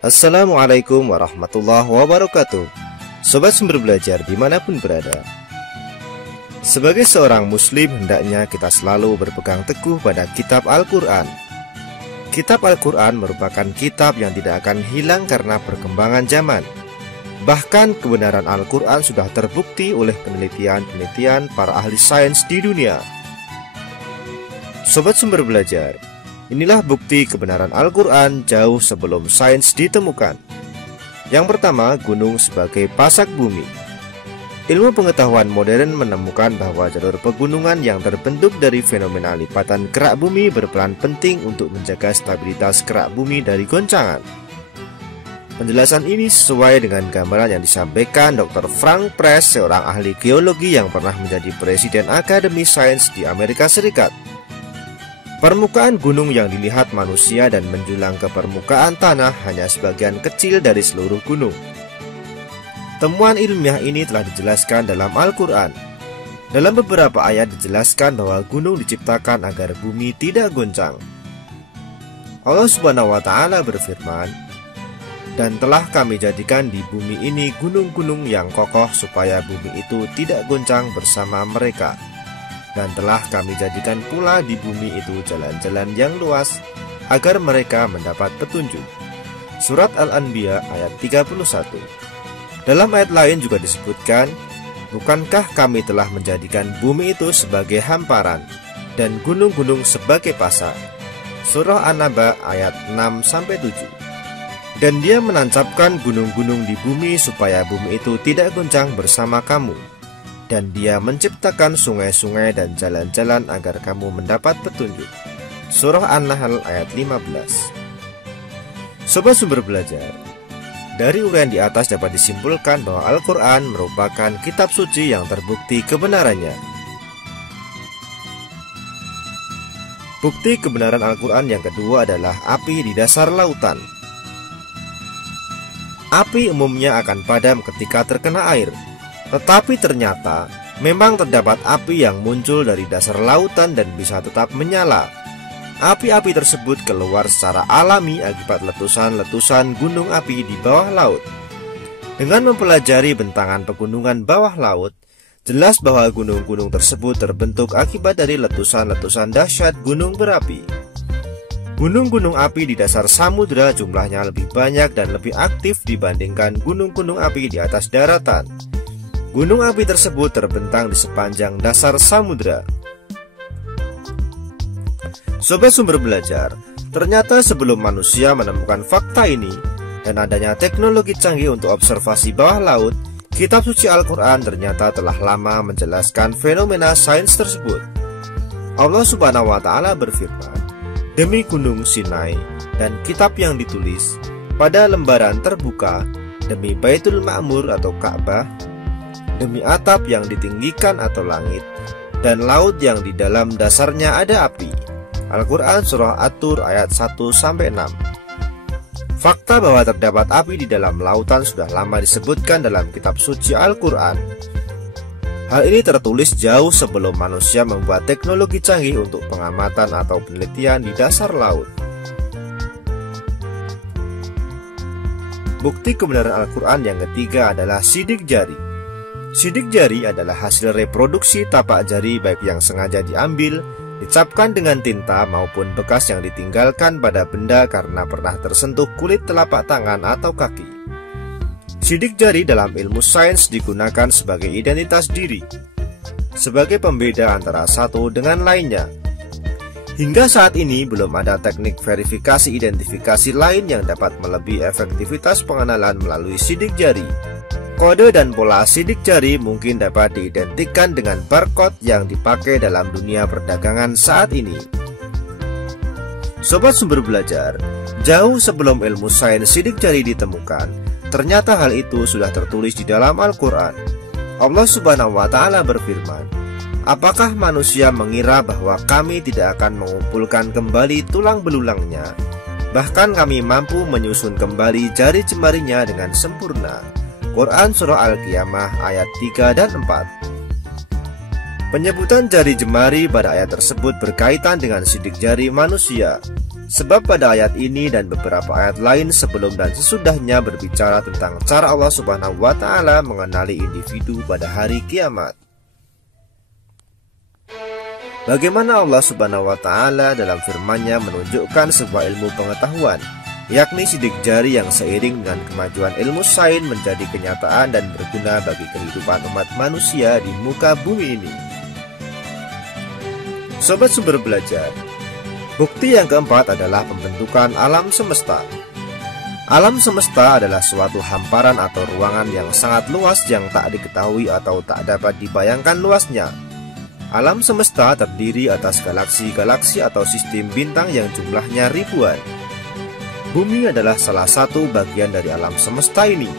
Assalamualaikum warahmatullahi wabarakatuh. Sobat Sumber Belajar dimanapun berada, sebagai seorang muslim hendaknya kita selalu berpegang teguh pada kitab Al-Quran. Kitab Al-Quran merupakan kitab yang tidak akan hilang karena perkembangan zaman. Bahkan kebenaran Al-Quran sudah terbukti oleh penelitian-penelitian para ahli sains di dunia. Sobat Sumber Belajar, inilah bukti kebenaran Al-Quran jauh sebelum sains ditemukan. Yang pertama, gunung sebagai pasak bumi. Ilmu pengetahuan modern menemukan bahwa jalur pegunungan yang terbentuk dari fenomena lipatan kerak bumi berperan penting untuk menjaga stabilitas kerak bumi dari goncangan. Penjelasan ini sesuai dengan gambaran yang disampaikan Dr. Frank Press, seorang ahli geologi yang pernah menjadi presiden Akademi Sains di Amerika Serikat. Permukaan gunung yang dilihat manusia dan menjulang ke permukaan tanah hanya sebagian kecil dari seluruh gunung. Temuan ilmiah ini telah dijelaskan dalam Al-Quran. Dalam beberapa ayat dijelaskan bahwa gunung diciptakan agar bumi tidak goncang. Allah Subhanahu wa Ta'ala berfirman, "Dan telah kami jadikan di bumi ini gunung-gunung yang kokoh supaya bumi itu tidak goncang bersama mereka. Dan telah kami jadikan pula di bumi itu jalan-jalan yang luas agar mereka mendapat petunjuk." Surat Al-Anbiya ayat 31. Dalam ayat lain juga disebutkan, "Bukankah kami telah menjadikan bumi itu sebagai hamparan dan gunung-gunung sebagai pasak?" Surah An-Naba ayat 6-7. "Dan dia menancapkan gunung-gunung di bumi supaya bumi itu tidak goncang bersama kamu. Dan dia menciptakan sungai-sungai dan jalan-jalan agar kamu mendapat petunjuk." Surah An-Nahl ayat 15. Sobat Sumber Belajar, dari uraian di atas dapat disimpulkan bahwa Al-Quran merupakan kitab suci yang terbukti kebenarannya. Bukti kebenaran Al-Quran yang kedua adalah api di dasar lautan. Api umumnya akan padam ketika terkena air. Tetapi ternyata memang terdapat api yang muncul dari dasar lautan dan bisa tetap menyala. Api-api tersebut keluar secara alami akibat letusan-letusan gunung api di bawah laut. Dengan mempelajari bentangan pegunungan bawah laut, jelas bahwa gunung-gunung tersebut terbentuk akibat dari letusan-letusan dahsyat gunung berapi. Gunung-gunung api di dasar samudera jumlahnya lebih banyak dan lebih aktif dibandingkan gunung-gunung api di atas daratan. Gunung api tersebut terbentang di sepanjang dasar samudera. Sobat Sumber Belajar, ternyata sebelum manusia menemukan fakta ini dan adanya teknologi canggih untuk observasi bawah laut, kitab suci Al-Quran ternyata telah lama menjelaskan fenomena sains tersebut. Allah Subhanahu wa Ta'ala berfirman, "Demi gunung Sinai dan kitab yang ditulis pada lembaran terbuka, demi Baitul Ma'mur atau Ka'bah, demi atap yang ditinggikan atau langit, dan laut yang di dalam dasarnya ada api." Al-Quran Surah At-Tur ayat 1-6. Fakta bahwa terdapat api di dalam lautan sudah lama disebutkan dalam kitab suci Al-Quran. Hal ini tertulis jauh sebelum manusia membuat teknologi canggih untuk pengamatan atau penelitian di dasar laut. Bukti kebenaran Al-Quran yang ketiga adalah sidik jari. Sidik jari adalah hasil reproduksi tapak jari baik yang sengaja diambil, dicapkan dengan tinta maupun bekas yang ditinggalkan pada benda karena pernah tersentuh kulit telapak tangan atau kaki. Sidik jari dalam ilmu sains digunakan sebagai identitas diri, sebagai pembeda antara satu dengan lainnya. Hingga saat ini belum ada teknik verifikasi identifikasi lain yang dapat melebihi efektivitas pengenalan melalui sidik jari. Kode dan pola sidik jari mungkin dapat diidentikan dengan barcode yang dipakai dalam dunia perdagangan saat ini. Sobat Sumber Belajar, jauh sebelum ilmu sains sidik jari ditemukan, ternyata hal itu sudah tertulis di dalam Al-Quran. Allah Subhanahu wa Ta'ala berfirman, "Apakah manusia mengira bahwa kami tidak akan mengumpulkan kembali tulang belulangnya? Bahkan kami mampu menyusun kembali jari jemarinya dengan sempurna." Quran Surah Al-Qiyamah ayat 3 dan 4. Penyebutan jari jemari pada ayat tersebut berkaitan dengan sidik jari manusia. Sebab pada ayat ini dan beberapa ayat lain sebelum dan sesudahnya berbicara tentang cara Allah Subhanahu wa Ta'ala mengenali individu pada hari kiamat. Bagaimana Allah Subhanahu wa Ta'ala dalam firman-Nya menunjukkan sebuah ilmu pengetahuan, yakni sidik jari yang seiring dengan kemajuan ilmu sains menjadi kenyataan dan berguna bagi kehidupan umat manusia di muka bumi ini. Sobat Sumber Belajar, bukti yang keempat adalah pembentukan alam semesta. Alam semesta adalah suatu hamparan atau ruangan yang sangat luas yang tak diketahui atau tak dapat dibayangkan luasnya. Alam semesta terdiri atas galaksi-galaksi atau sistem bintang yang jumlahnya ribuan. Bumi adalah salah satu bagian dari alam semesta ini.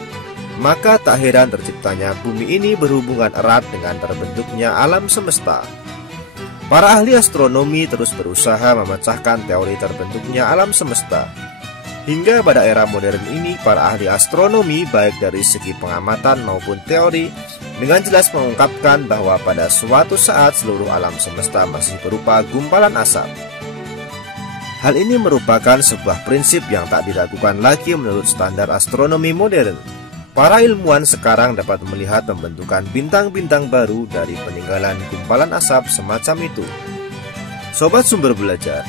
Maka tak heran terciptanya bumi ini berhubungan erat dengan terbentuknya alam semesta. Para ahli astronomi terus berusaha memecahkan teori terbentuknya alam semesta. Hingga pada era modern ini, para ahli astronomi baik dari segi pengamatan maupun teori dengan jelas mengungkapkan bahwa pada suatu saat seluruh alam semesta masih berupa gumpalan asap. Hal ini merupakan sebuah prinsip yang tak diragukan lagi menurut standar astronomi modern. Para ilmuwan sekarang dapat melihat pembentukan bintang-bintang baru dari peninggalan gumpalan asap semacam itu. Sobat Sumber Belajar,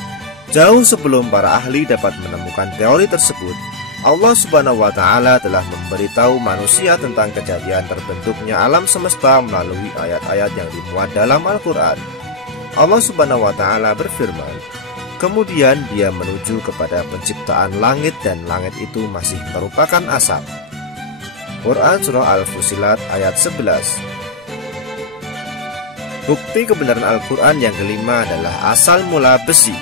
jauh sebelum para ahli dapat menemukan teori tersebut, Allah Subhanahu wa Ta'ala telah memberitahu manusia tentang kejadian terbentuknya alam semesta melalui ayat-ayat yang dimuat dalam Al-Quran. Allah Subhanahu wa Ta'ala berfirman, kemudian dia menuju kepada penciptaan langit dan langit itu masih merupakan asap. Quran Surah Al-Fusilat ayat 11. Bukti kebenaran Al-Quran yang kelima adalah asal mula besi.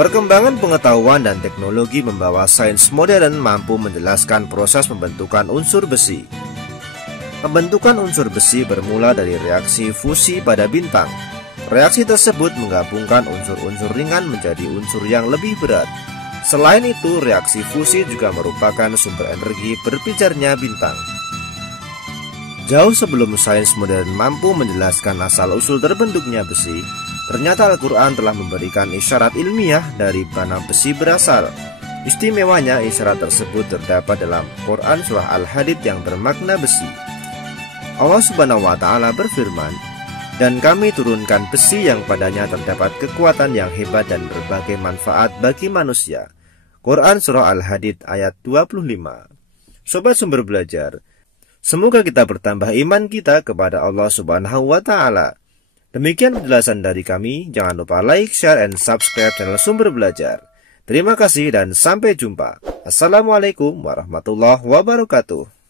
Perkembangan pengetahuan dan teknologi membawa sains modern mampu menjelaskan proses pembentukan unsur besi. Pembentukan unsur besi bermula dari reaksi fusi pada bintang. Reaksi tersebut menggabungkan unsur-unsur ringan menjadi unsur yang lebih berat. Selain itu, reaksi fusi juga merupakan sumber energi berpijarnya bintang. Jauh sebelum sains modern mampu menjelaskan asal-usul terbentuknya besi, ternyata Al-Quran telah memberikan isyarat ilmiah dari mana besi berasal. Istimewanya, isyarat tersebut terdapat dalam Quran Surah Al-Hadid yang bermakna besi. Allah Subhanahu wa Ta'ala berfirman, dan kami turunkan besi yang padanya terdapat kekuatan yang hebat dan berbagai manfaat bagi manusia. Quran Surah Al-Hadid ayat 25. Sobat Sumber Belajar, semoga kita bertambah iman kita kepada Allah Subhanahu wa Ta'ala. Demikian penjelasan dari kami. Jangan lupa like, share, and subscribe channel Sumber Belajar. Terima kasih dan sampai jumpa. Assalamualaikum warahmatullahi wabarakatuh.